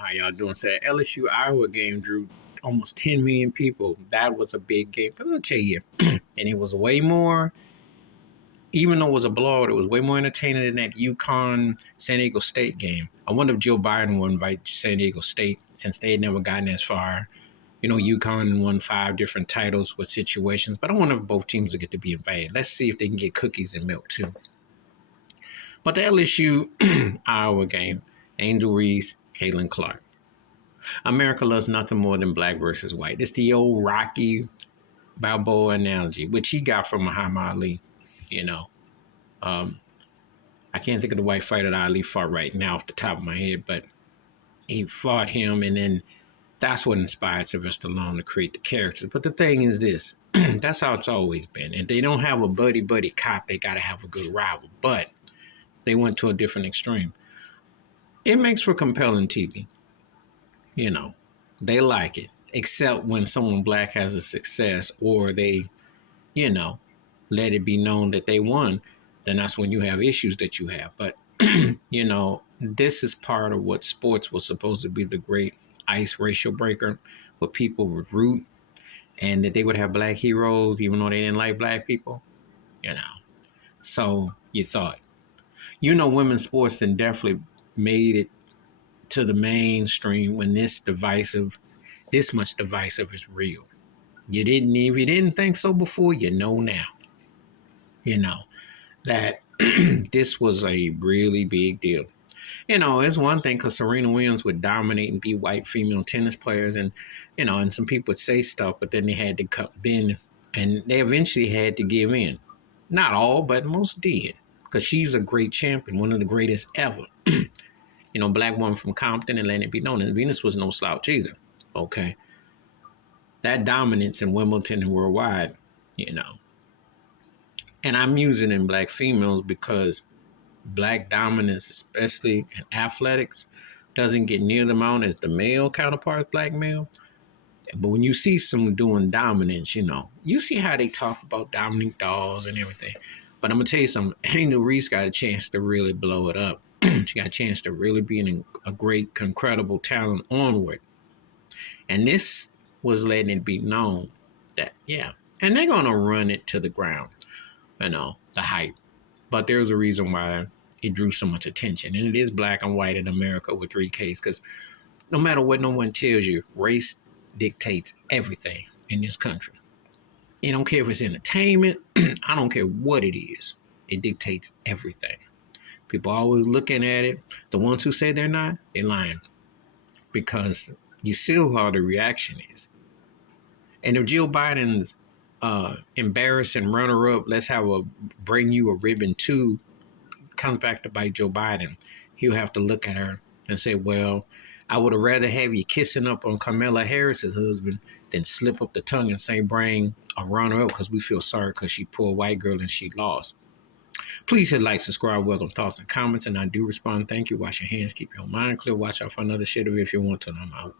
How y'all doing? So LSU Iowa game drew almost 10 million people. That was a big game. But I'll tell you, and it was way more, even though it was a blowout, it was way more entertaining than that UConn San Diego State game. I wonder if Joe Biden will invite San Diego State since they had never gotten as far. You know, UConn won 5 different titles with situations, but I wonder if both teams will get to be invited. Let's see if they can get cookies and milk too. But the LSU Iowa game, Angel Reese, Caitlin Clark. America loves nothing more than black versus white. It's the old Rocky Balboa analogy, which he got from Muhammad Ali. You know, I can't think of the white fighter that Ali fought right now off the top of my head, but he fought him, and then that's what inspired Sylvester Stallone to create the characters. But the thing is this, that's how it's always been. If they don't have a buddy cop, they got to have a good rival. But they went to a different extreme. It makes for compelling TV. You know, they like it, except when someone black has a success or they, you know, let it be known that they won, then that's when you have issues that you have. But, you know, this is part of what sports was supposed to be, the great ice racial breaker, where people would root and that they would have black heroes even though they didn't like black people, you know. So you thought, you know, women's sports then definitely made it to the mainstream when this much divisive is real. If you didn't think so before, you know now. You know that this was a really big deal. You know, it's one thing because Serena Williams would dominate and be white female tennis players, and you know, and some people would say stuff, but then they had to bend, and they eventually had to give in. Not all, but most did, because she's a great champion, one of the greatest ever. You know, black woman from Compton, and let it be known. And Venus was no slouch either. Okay. That dominance in Wimbledon and worldwide, you know. And I'm using in black females because black dominance, especially in athletics, doesn't get near the amount as the male counterparts, black male. But when you see someone doing dominance, you know, you see how they talk about Dominique Dawes and everything. But I'm going to tell you something. Angel Reese got a chance to really blow it up. She got a chance to really be a great, incredible talent onward. And this was letting it be known that, yeah, and they're going to run it to the ground, you know, the hype. But there's a reason why it drew so much attention. And it is black and white in America with 3 Ks, because no matter what no one tells you, race dictates everything in this country. You don't care if it's entertainment. I don't care what it is. It dictates everything. People always looking at it. The ones who say they're not, they're lying. Because you see how the reaction is. And if Jill Biden's embarrassing runner-up, let's have a bring you a ribbon too, comes back to bite Joe Biden, he'll have to look at her and say, well, I would have rather have you kissing up on Kamala Harris's husband than slip up the tongue and say bring a runner-up because we feel sorry because she poor white girl and she lost. Please hit like, subscribe, welcome thoughts and comments, and I do respond. Thank you. Wash your hands, keep your mind clear, watch out for another shit of it if you want to, and I'm out.